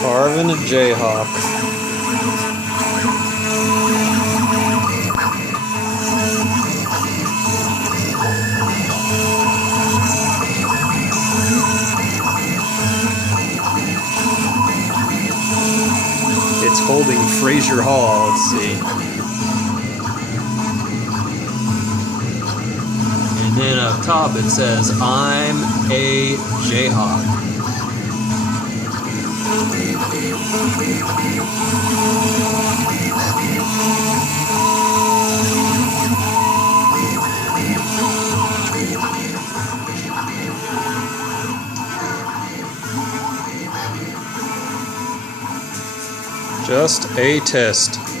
Carving a Jayhawk. It's holding Fraser Hall, let's see. And then up top it says, I'm a Jayhawk. Just a test.